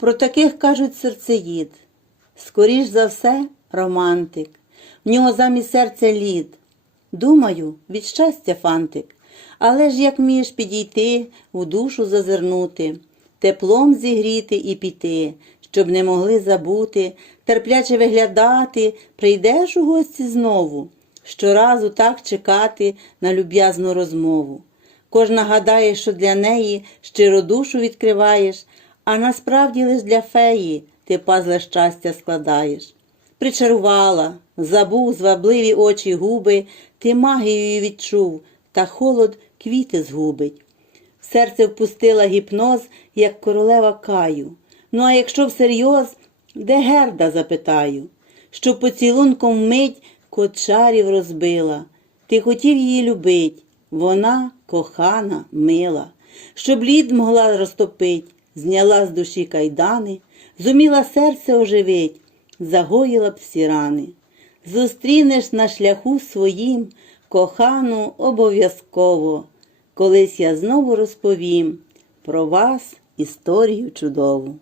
Про таких кажуть серцеїд. Скоріш за все, романтик. В нього замість серця лід. Думаю, від щастя фантик. Але ж як вмієш підійти, у душу зазирнути, теплом зігріти і піти, щоб не могли забути, терпляче виглядати, прийдеш у гості знову, щоразу так чекати на люб'язну розмову. Кожна гадає, що для неї щиро душу відкриваєш, а насправді лиш для феї ти пазле щастя складаєш. Причарувала, забув звабливі очі губи, ти магією відчув, та холод квіти згубить. В серце впустила гіпноз, як королева каю. Ну а якщо всерйоз, де герда, запитаю, що поцілунком мить кочарів розбила. Ти хотів її любить, вона кохана, мила, щоб лід могла розтопить, зняла з душі кайдани, зуміла серце оживить, загоїла б всі рани. Зустрінеш на шляху своїм кохану обов'язково. Колись я знову розповім про вас історію чудову.